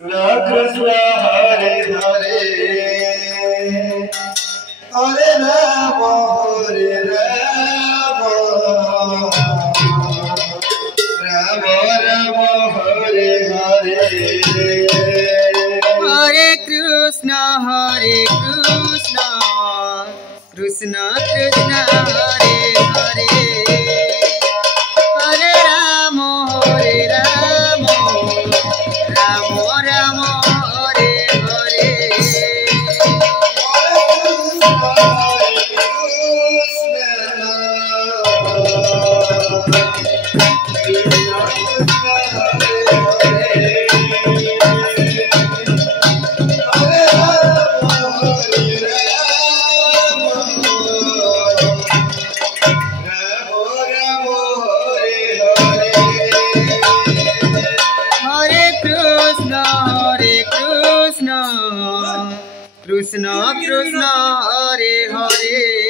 Krishna Hare Hare Hare Rama Hare Rama Rama Rama Hare Hare Hare Krishna Krishna Krishna Hare Hare Hare Rama Hare Rama Rama Rama Hare Hare Krishna Krishna Hare Hare